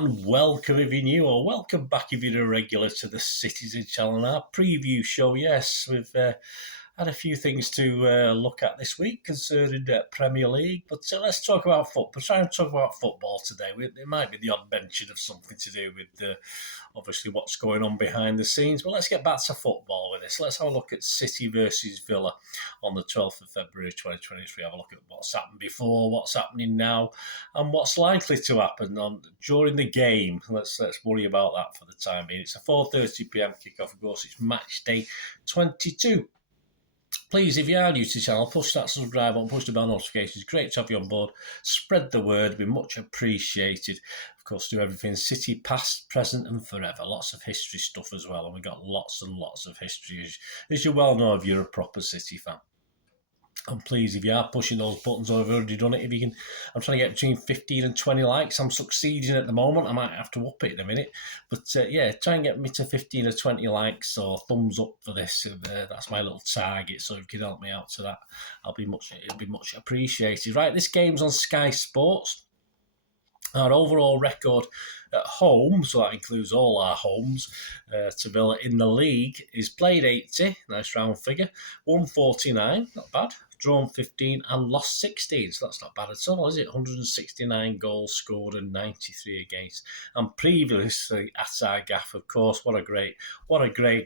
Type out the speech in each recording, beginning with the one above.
and welcome if you're new, or welcome back if you're a regular to the Citizen channel. Our preview show, yes, we've had a few things to look at this week concerning Premier League, but let's talk about football. We're trying to talk about football today. There might be the odd mention of something to do with obviously what's going on behind the scenes, but let's get back to football with this. Let's have a look at City versus Villa on the 12th of February 2023. Have a look at what's happened before, what's happening now, and what's likely to happen during the game. Let's worry about that for the time being. It's a 4:30 p.m. kickoff. Of course, it's match day 22. Please, if you are new to the channel, push that subscribe button, push the bell notifications. Great to have you on board. Spread the word, be much appreciated. Of course, do everything City, past, present, and forever. Lots of history stuff as well, and we've got lots and lots of history, as you well know if you're a proper City fan. And please, if you are pushing those buttons, or have already done it, if you can, I'm trying to get between 15 and 20 likes. I'm succeeding at the moment. I might have to up it in a minute. But yeah, try and get me to 15 or 20 likes or thumbs up for this. That's my little target. So if you can help me out to that, it'll be much appreciated. Right, this game's on Sky Sports. Our overall record at home, so that includes all our homes, to Villa in the league, is played 80, nice round figure, 149, not bad, drawn 15 and lost 16, so that's not bad at all, is it? 169 goals scored and 93 against. And previously at our gaff, of course, what a great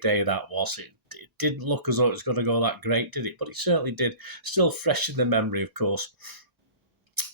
day that was. It didn't look as though it was going to go that great, did it? But it certainly did. Still fresh in the memory, of course,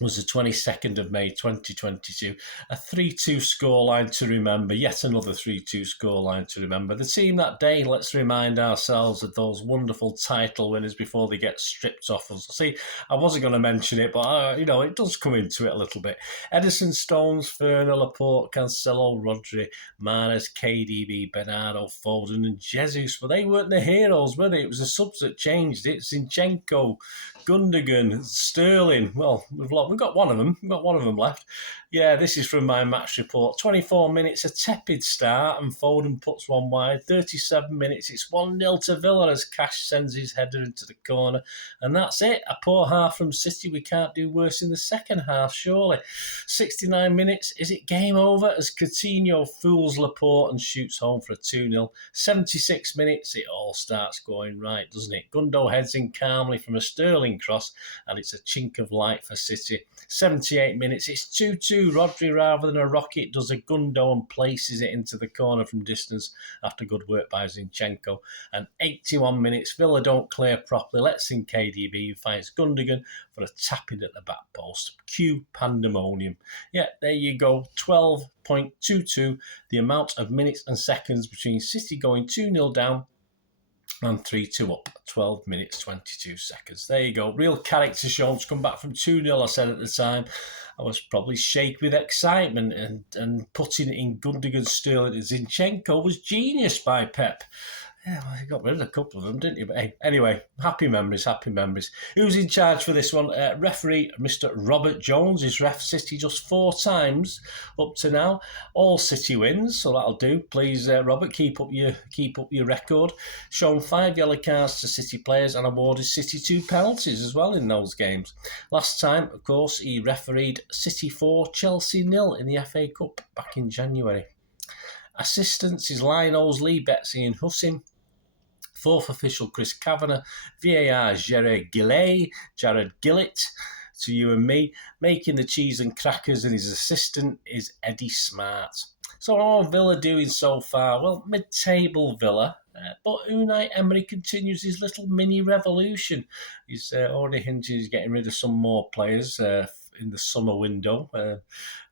was the 22nd of May 2022. A 3-2 scoreline to remember, yet another 3-2 scoreline to remember. The team that day, let's remind ourselves of those wonderful title winners before they get stripped off us. See, I wasn't going to mention it, but it does come into it a little bit. Edison, Stones, Ferner, Laporte, Cancelo, Rodri, Mahrez, KDB, Bernardo, Foden and Jesus. But they weren't the heroes, were they? It was the subs that changed it. Zinchenko, Gundogan, Sterling. Well, we've got one of them. We've got one of them left. Yeah, this is from my match report. 24 minutes, a tepid start, and Foden puts one wide. 37 minutes, it's 1-0 to Villa as Cash sends his header into the corner. And that's it. A poor half from City. We can't do worse in the second half, surely. 69 minutes, is it game over as Coutinho fools Laporte and shoots home for a 2-0. 76 minutes, it all starts going right, doesn't it? Gundo heads in calmly from a Sterling cross, and it's a chink of light for City. 78 minutes, it's 2-2. Rodri, rather than a rocket, does a Gundo and places it into the corner from distance after good work by Zinchenko. And 81 minutes, Villa don't clear properly, lets in KDB, who finds Gundogan for a tap-in at the back post. Cue pandemonium. Yeah, there you go, 12.22, the amount of minutes and seconds between City going 2-0 down and 3-2 up, 12 minutes, 22 seconds. There you go. Real character shown to come back from 2-0, I said at the time. I was probably shaken with excitement, and putting it in Gundogan, Sterling and Zinchenko was genius by Pep. Yeah, well, you got rid of a couple of them, didn't you? But hey, anyway, happy memories, happy memories. Who's in charge for this one? Referee Mr. Robert Jones is ref City just 4 times up to now. All City wins, so that'll do. Please, Robert, keep up your record. Shown 5 yellow cards to City players and awarded City 2 penalties as well in those games. Last time, of course, he refereed City 4, Chelsea 0 in the FA Cup back in January. Assistants is Linos, Lee, Betsy and Hussin. 4th official, Chris Kavanagh. VAR, Jared Gillett, to you and me. Making the cheese and crackers, and his assistant is Eddie Smart. So all Villa doing so far? Well, mid-table Villa. But Unai Emery continues his little mini revolution. He's already hinted he's getting rid of some more players in the summer window.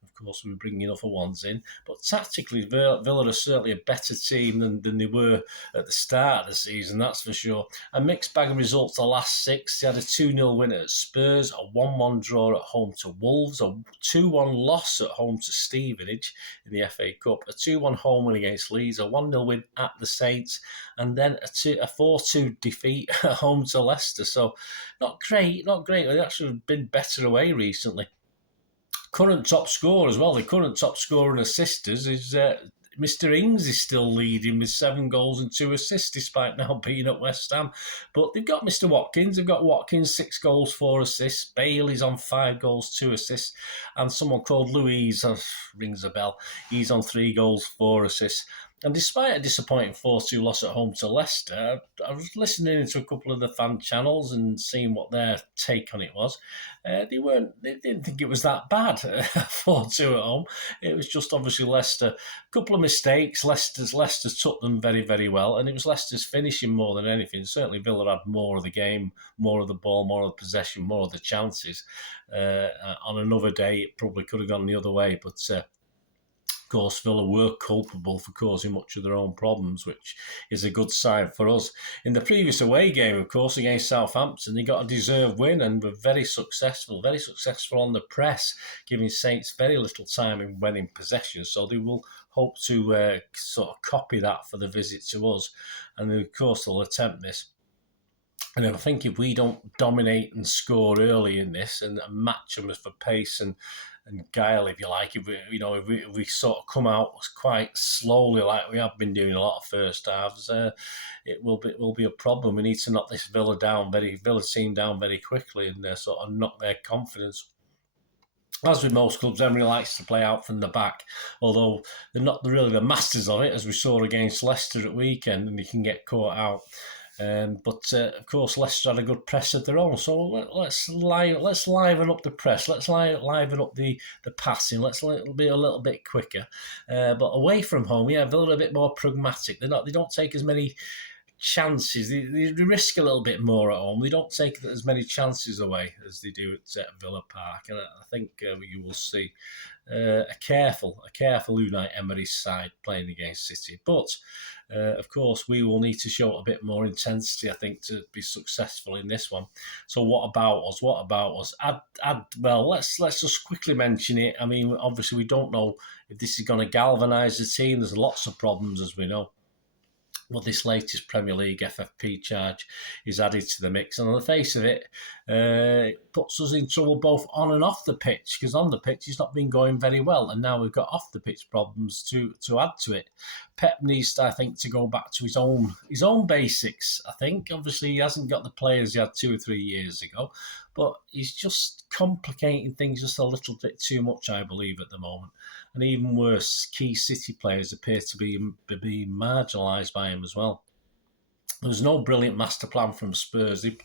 Of course, we're bringing other ones in. But tactically, Villa are certainly a better team than they were at the start of the season, that's for sure. A mixed bag of results the last 6. They had a 2-0 win at Spurs, a 1-1 draw at home to Wolves, a 2-1 loss at home to Stevenage in the FA Cup, a 2-1 home win against Leeds, a 1-0 win at the Saints, and then a 4-2 defeat at home to Leicester. So not great. They've actually been better away recently. Current top scorer as well. The current top scorer and assisters is Mr. Ings is still leading with 7 goals and 2 assists, despite now being at West Ham. But they've got Mr. Watkins. They've got Watkins, 6 goals, 4 assists. Bailey's on 5 goals, 2 assists. And someone called Louise, rings a bell, he's on 3 goals, 4 assists. And despite a disappointing 4-2 loss at home to Leicester, I was listening to a couple of the fan channels and seeing what their take on it was. They didn't think it was that bad, 4-2 at home. It was just obviously Leicester. A couple of mistakes. Leicester's took them very, very well, and it was Leicester's finishing more than anything. Certainly Villa had more of the game, more of the ball, more of the possession, more of the chances. On another day, it probably could have gone the other way, but of course, Villa were culpable for causing much of their own problems, which is a good sign for us. In the previous away game, of course, against Southampton, they got a deserved win and were very successful on the press, giving Saints very little time in winning possession. So they will hope to sort of copy that for the visit to us. And of course, they'll attempt this. And I think if we don't dominate and score early in this and match them for pace and guile, if you like, if we sort of come out quite slowly like we have been doing a lot of first halves, it will be a problem. We need to knock this Villa team down very quickly and sort of knock their confidence. As with most clubs, Emery likes to play out from the back, although they're not really the masters of it, as we saw against Leicester at weekend, and they can get caught out. But of course, Leicester had a good press of their own. So let's liven up the press. Let's liven up the passing. Let's be a little bit quicker. But away from home, Villa are a bit more pragmatic. They don't take as many chances. They risk a little bit more at home. They don't take as many chances away as they do at Villa Park. And I think you will see a careful Unai Emery's side playing against City. But of course, we will need to show a bit more intensity, I think, to be successful in this one. So what about us? Well, let's just quickly mention it. I mean, obviously, we don't know if this is going to galvanise the team. There's lots of problems, as we know. Well, this latest Premier League FFP charge is added to the mix. And on the face of it, it puts us in trouble both on and off the pitch, because on the pitch it's not been going very well. And now we've got off the pitch problems to add to it. Pep needs, I think, to go back to his own basics, I think. Obviously, he hasn't got the players he had 2 or 3 years ago, but he's just complicating things just a little bit too much, I believe, at the moment. And even worse, key City players appear to be marginalised by him as well. There was no brilliant master plan from Spurs. They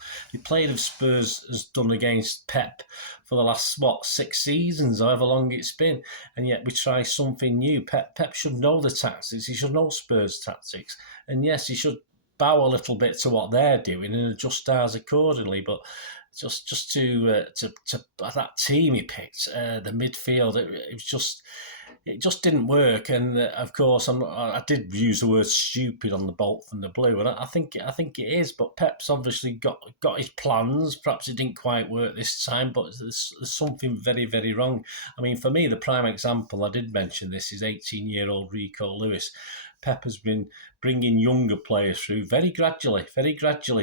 played as Spurs has done against Pep for the last, 6 seasons, however long it's been. And yet we try something new. Pep should know the tactics. He should know Spurs' tactics. And yes, he should bow a little bit to what they're doing and adjust ours accordingly. But just to that team he picked, the midfield, it just didn't work. And of course, I did use the word stupid on the bolt from the blue, and I think it is. But Pep's obviously got his plans. Perhaps it didn't quite work this time, but there's something very, very wrong. I mean, for me, the prime example, I did mention this, is 18-year-old Rico Lewis. Pep has been bringing younger players through very gradually.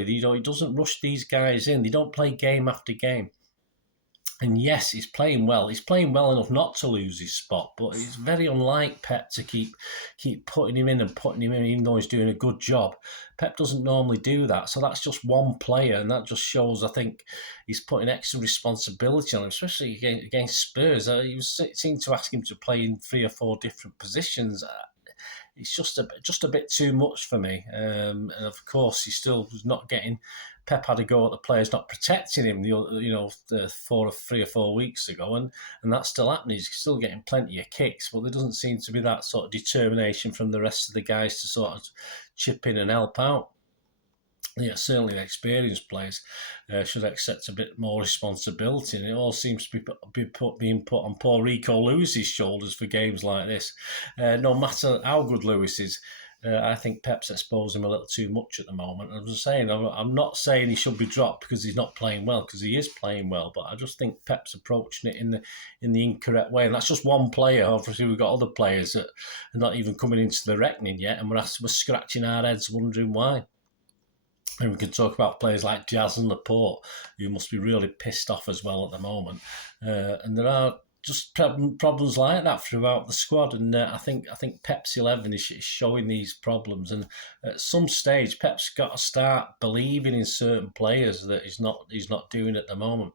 He doesn't rush these guys in. They don't play game after game. And yes, he's playing well. He's playing well enough not to lose his spot, but it's very unlike Pep to keep putting him in, even though he's doing a good job. Pep doesn't normally do that. So that's just one player, and that just shows, I think, he's putting extra responsibility on him, especially against Spurs. He seemed to ask him to play in 3 or 4 different positions. It's just a bit too much for me. And of course, he still was not getting. Pep had a go at the players not protecting him, 3 or 4 weeks ago, and that's still happening. He's still getting plenty of kicks, but there doesn't seem to be that sort of determination from the rest of the guys to sort of chip in and help out. Yeah, certainly the experienced players should accept a bit more responsibility, and it all seems to be being put on poor Rico Lewis's shoulders for games like this. No matter how good Lewis is, I think Pep's exposing him a little too much at the moment. I was saying, I'm not saying he should be dropped because he's not playing well, because he is playing well, but I just think Pep's approaching it in the incorrect way. And that's just one player. Obviously, we've got other players that are not even coming into the reckoning yet, and we're scratching our heads wondering why. And we can talk about players like Jazz and Laporte, who must be really pissed off as well at the moment. And there are just problems like that throughout the squad, and I think Pep's 11 is showing these problems. And at some stage, Pep's got to start believing in certain players that he's not doing at the moment.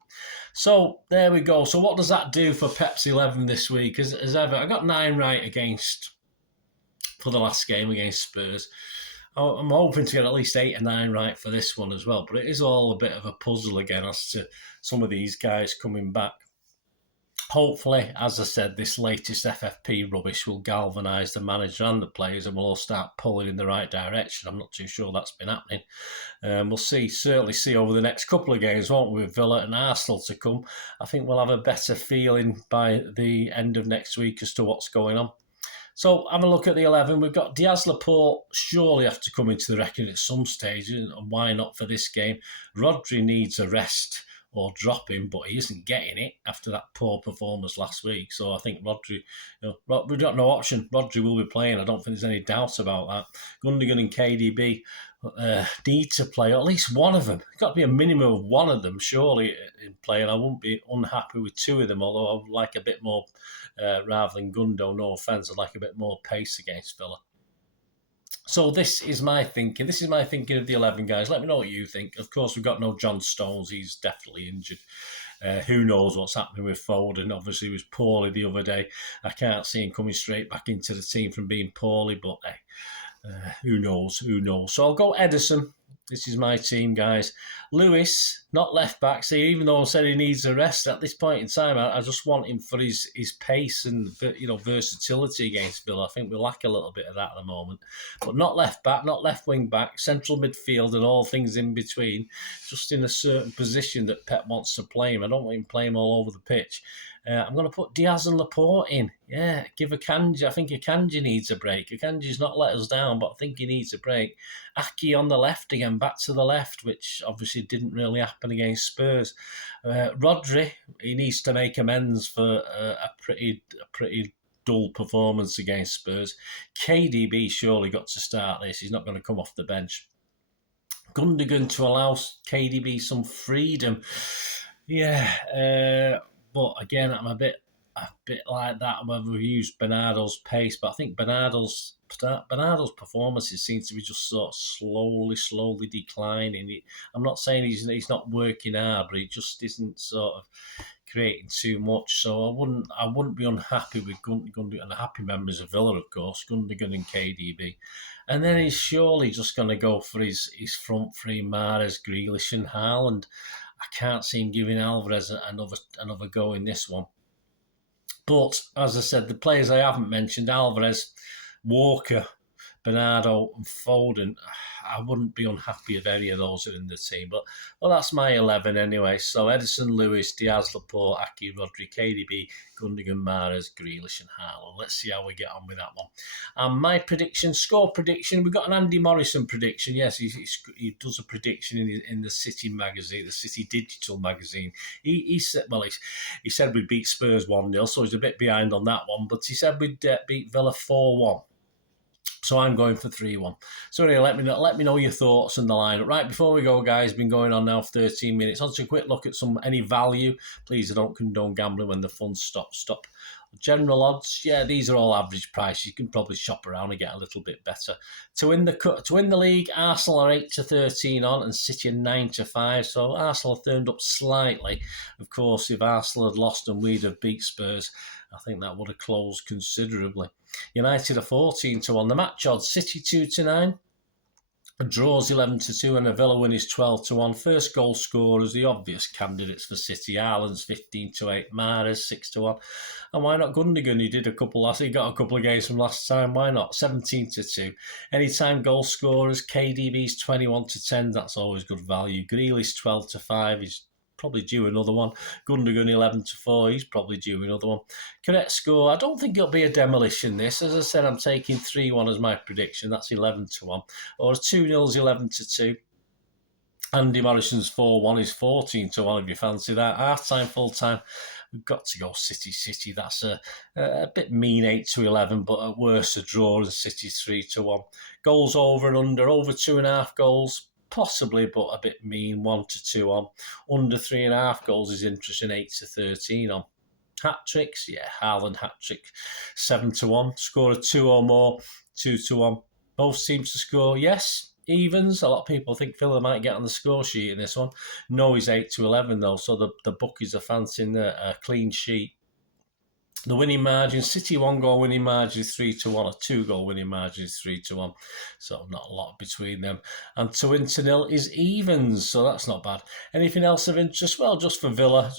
So there we go. So what does that do for Pep's 11 this week? As ever, I got 9 right for the last game against Spurs. I'm hoping to get at least 8 or 9 right for this one as well. But it is all a bit of a puzzle again as to some of these guys coming back. Hopefully, as I said, this latest FFP rubbish will galvanise the manager and the players and we'll all start pulling in the right direction. I'm not too sure that's been happening. We'll certainly see over the next couple of games, won't we, with Villa and Arsenal to come. I think we'll have a better feeling by the end of next week as to what's going on. So, have a look at the 11. We've got Diaz Laporte surely have to come into the reckoning at some stage, and why not for this game? Rodri needs a rest or drop him, but he isn't getting it after that poor performance last week. So I think Rodri, we've got no option. Rodri will be playing. I don't think there's any doubt about that. Gundogan and KDB need to play, or at least one of them. It's got to be a minimum of one of them, surely, in play. And I wouldn't be unhappy with 2 of them, although I would like a bit more, rather than Gundo, no offence, I'd like a bit more pace against Villa. So this is my thinking. This is my thinking of the 11, guys. Let me know what you think. Of course, we've got no John Stones. He's definitely injured. Who knows what's happening with Foden? Obviously, he was poorly the other day. I can't see him coming straight back into the team from being poorly, but who knows? Who knows? So I'll go Ederson. This is my team, guys. Lewis, not left back. See, even though I said he needs a rest at this point in time, I just want him for his pace and versatility against Villa. I think we lack a little bit of that at the moment. But not left back, not left wing back, central midfield and all things in between. Just in a certain position that Pep wants to play him. I don't want him playing all over the pitch. I'm going to put Diaz and Laporte in. Yeah, give Akanji. I think Akanji needs a break. Akanji's not let us down, but I think he needs a break. Aki on the left again, back to the left, which obviously didn't really happen against Spurs. Rodri, he needs to make amends for a pretty dull performance against Spurs. KDB surely got to start this. He's not going to come off the bench. Gundogan to allow KDB some freedom. Yeah, but again, I'm a bit like that whether we use Bernardo's pace, but I think Bernardo's performances seem to be just sort of slowly declining. I'm not saying he's not working hard, but he just isn't sort of creating too much. So I wouldn't be unhappy with Gundogan and the happy members of Villa, of course, Gundogan and KDB. And then he's surely just going to go for his front three, Mahrez, Grealish and Haaland. I can't see him giving Alvarez another go in this one. But, as I said, the players I haven't mentioned, Alvarez, Walker, Bernardo and Foden, I wouldn't be unhappy if any of those are in the team. But that's my 11 anyway. So Ederson, Lewis, Diaz, Laporte, Aki, Rodri, KDB, Gundogan, Mahrez, Grealish and Haaland. Let's see how we get on with that one. My score prediction, we've got an Andy Morrison prediction. Yes, he does a prediction in the City magazine, the City Digital magazine. He said we'd beat Spurs 1-0, so he's a bit behind on that one. But he said we'd beat Villa 4-1. So I'm going for 3-1. So anyway, let me know your thoughts on the lineup. Right, before we go, guys, been going on now for 13 minutes. On to a quick look at any value. Please, I don't condone gambling when the fun stops. Stop. General odds, yeah, these are all average prices. You can probably shop around and get a little bit better. To win the league, Arsenal are 8-13 on, and City are 9-5. So Arsenal have turned up slightly. Of course, if Arsenal had lost and we'd have beat Spurs, I think that would have closed considerably. United are 14-1. The match odds, City 2-9. A draw's 11-2 and a Villa win is 12-1. First goal scorers, the obvious candidates for City. Haaland's 15-8, Mahrez 6-1. And why not Gundogan? He got a couple of games from last time. Why not? 17-2. Anytime goal scorers, KDB's 21-10. That's always good value. Grealish 12-5. He's probably due another one. Gundogan 11-4. He's probably due another one. Correct score. I don't think it'll be a demolition. This, as I said, I'm taking 3-1 as my prediction. That's 11-1. Or 2-0's 11-2. Andy Morrison's 4-1 is 14-1 if you fancy that. Half time, full time. We've got to go City. That's a bit mean 8-11, but at worst a draw and City's 3-1. Goals over and under 2.5 goals. Possibly, but a bit mean, 1-2 on. Under 3.5 goals is interesting, 8-13 on. Hat-tricks, yeah, Haaland hat-trick, 7-1. Score of 2 or more, 2-1. Both teams to score, yes. Evens, a lot of people think Villa might get on the score sheet in this one. No, he's 8-11 though, so the bookies are fancying a clean sheet. The winning margin, City 1-goal winning margin is 3-1, a 2-goal winning margin is 3-1. So not a lot between them. And 2-0 is evens, so that's not bad. Anything else of interest? Well, just for Villa,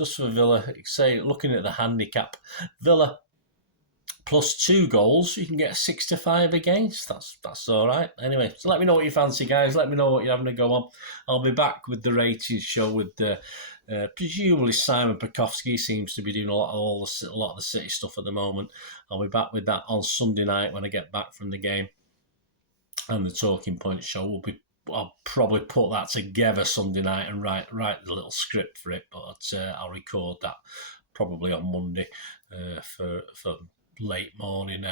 say looking at the handicap, Villa plus 2 goals, you can get 6-5 against. That's all right. Anyway, so let me know what you fancy, guys. Let me know what you're having to go on. I'll be back with the ratings show with the. Presumably Simon Pekowski seems to be doing a lot of the City stuff at the moment. I'll be back with that on Sunday night when I get back from the game. And the Talking Point show I'll probably put that together Sunday night and write the little script for it. But I'll record that probably on Monday for late morning,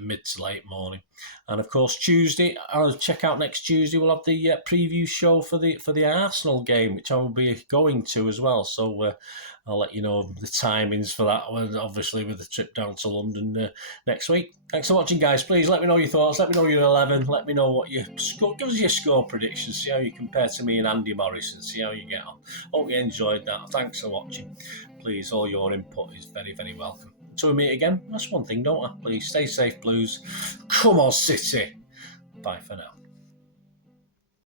mid to late morning. And of course Tuesday, I'll check out next Tuesday. We'll have the preview show for the Arsenal game, which I will be going to as well. So I'll let you know the timings for that. Obviously with the trip down to London next week. Thanks for watching, guys. Please let me know your thoughts. Let me know your 11. Let me know what your score. Give us your score predictions. See how you compare to me and Andy Morrison. See how you get on. Hope you enjoyed that. Thanks for watching. Please, all your input is very, very welcome. Until we meet again, that's one thing, don't I? Please stay safe, Blues. Come on, City. Bye for now.